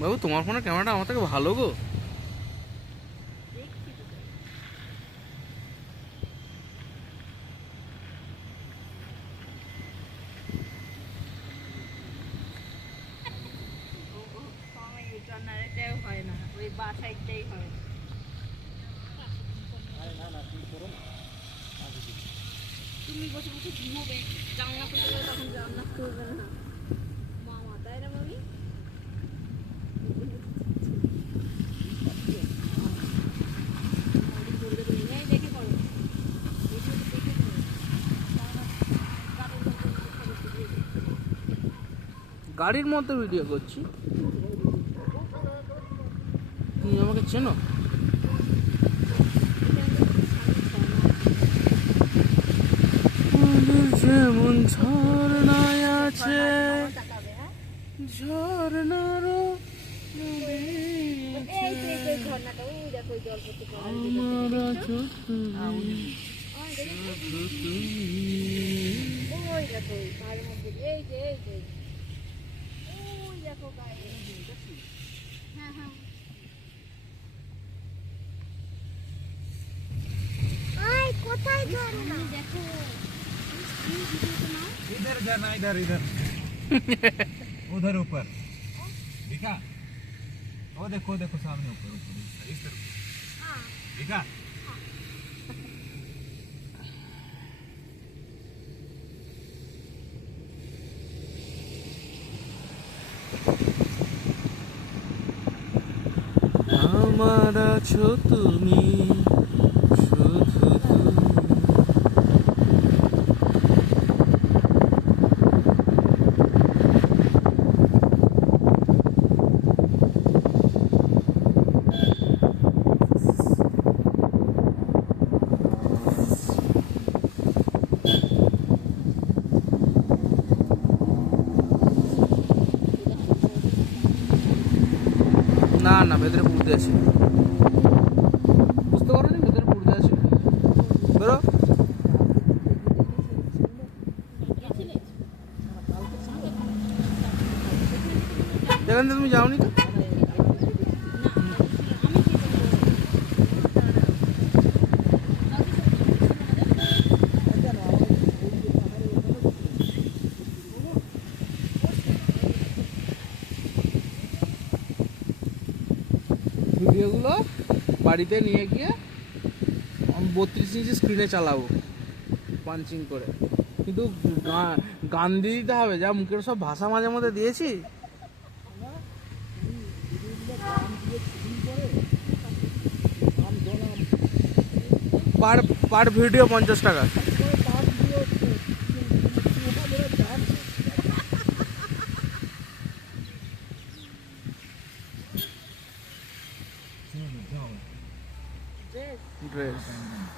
বাবু, তোমার ফোনের ক্যামেরাটা আমার থেকে ভালো গো। তুমি বসে বসে ঘুমোবে, জানলা খুলে তখন জানলা খুলবে না। গাড়ির মধ্যে ভিডিও করছি। তুমি আমাকে চেনো? যেমন ঝর্ণায় আছে। ঝর্ণারও নদী এই দেখো শুধু তুমি। ওই দেখো ওই পায়ের মধ্যে এই যে এই যে ওই দেখো গায়ে হ্যাঁ হ্যাঁ ওই কোথায় ঝর্ণা দেখো এই ভিডিওটা নাও इधर इधर ना इधर इधर उधर ऊपर दिखा वो देखो देखो सामने ऊपर ऊपर इस तरफ হ্যাঁ दिखा আমার আছো তুমি। না, ভেতরে পুড়তে আছে। বুঝতে পারো নি? ভেতরে পুড়তে আছে। বেরো। থেকে তুমি যাওনি তো? ভিডিওগুলো বাড়িতে নিয়ে গিয়ে বত্রিশ ইঞ্চি স্ক্রিনে চালাবো পাঞ্চিং করে। কিন্তু গান দিয়ে দিতে হবে, যা মুখের সব ভাষা মাঝে মধ্যে দিয়েছি। পার পার ভিডিও পঞ্চাশ টাকা। dress.